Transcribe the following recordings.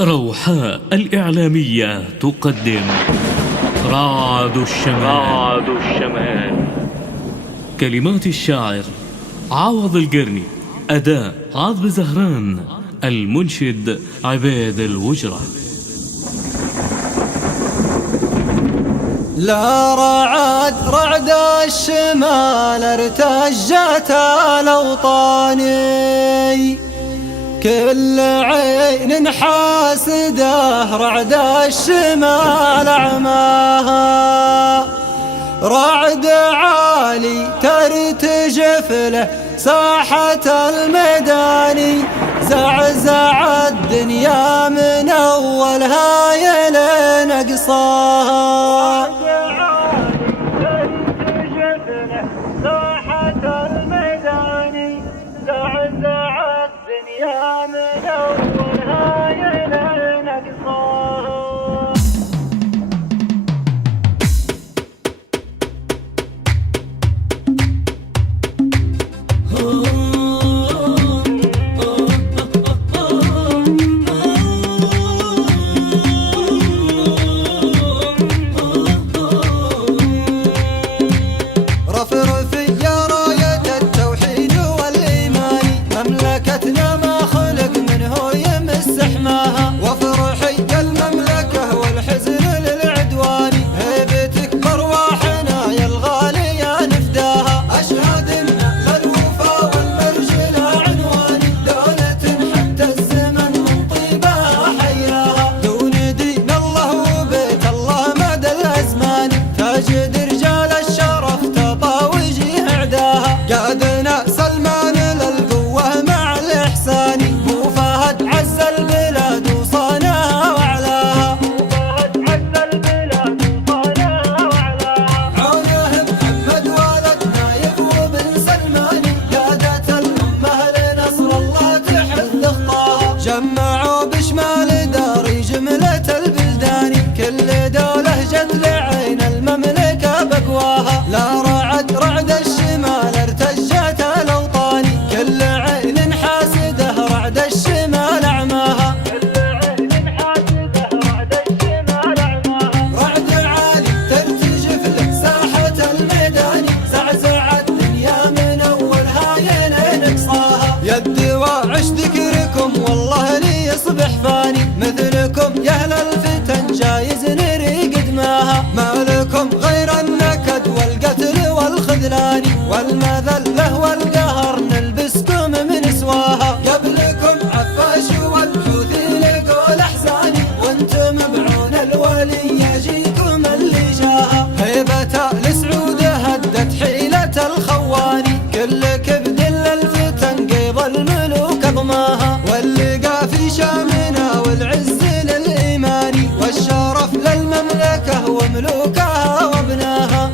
روحاء الإعلامية تقدم رعد الشمال. كلمات الشاعر عوض القرني، أداء عاطف زهران، المنشد عبيد الوجرة. لا رعد الشمال ارتجت الأوطاني، كل عين حاسده رعد الشمال أعماها. رعد عالي ترتجف له ساحة الميدان، زعزع الدنيا من أولها إلى أقصاها. يا من أولها إلى أقصاها. رفرف يا راية التوحيد والإيمان، مملكتنا وافرحي المملكة والحزن للعدوان، هيبتك بارواحنا يا الغالية نفداها. أشهد إن للوفا والمرجلة عنواني، دولة حتى الزمن من طيبها حياها. دون دين الله وبيت الله مدى الأزمان، تجد رجال الشرف تطاوجي أعداها. قادنا سلمان للقوة مع الإحسان، وفهد عز البلاد وصانها وعلاها. عونه محمد ولد نايف وبن سلمان، قادت الأمة لنصر الله تحث خطاها. جمعوا بشمال داري جملة البلدان، كل دولة جت لعين المملكة بقواها. لا رعد الشمال ارتجت الأوطان، كل عين حاسده رعد الشمال أعماها. رعد عالي ترتجف له ساحة الميدان، زعزع الدنيا من أولها إلى أقصاها. يا الدواعش ذكركم والله لي يصبح فاني، مثلكم يا أهل الفتن جايز نريق دماها. ما لكم غير النكد والقتل والخذلان، والمذلة والقهر نلبسكم من سواها. قبلكم عفاش والحوثي لقوا الأحزان، وانتم بعون الولي يجيكم اللي جاها. هيبة لسعود هدت حيلة الخواني، كل كبد للفتن قيض الملوك أضماها. واللقى في شامنا والعز للإيمان، والشرف للمملكة وملوكها وابناها.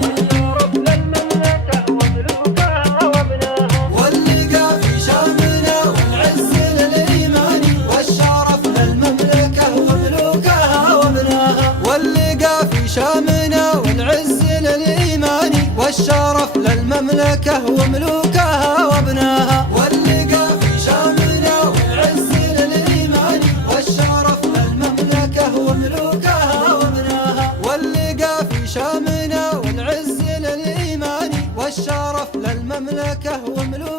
واللقى في شامنا والعز للإيمان، والشرف للمملكة وملوكها وابناها. واللقى في شامنا والعز للإيمان، والشرف للمملكة وملوكها وابناها. واللقى في شامنا والعز للإيمان، والشرف للمملكة وملوكها وابناها. واللقى في شامنا والعز للإيمان، والشرف للمملكة وملوكها.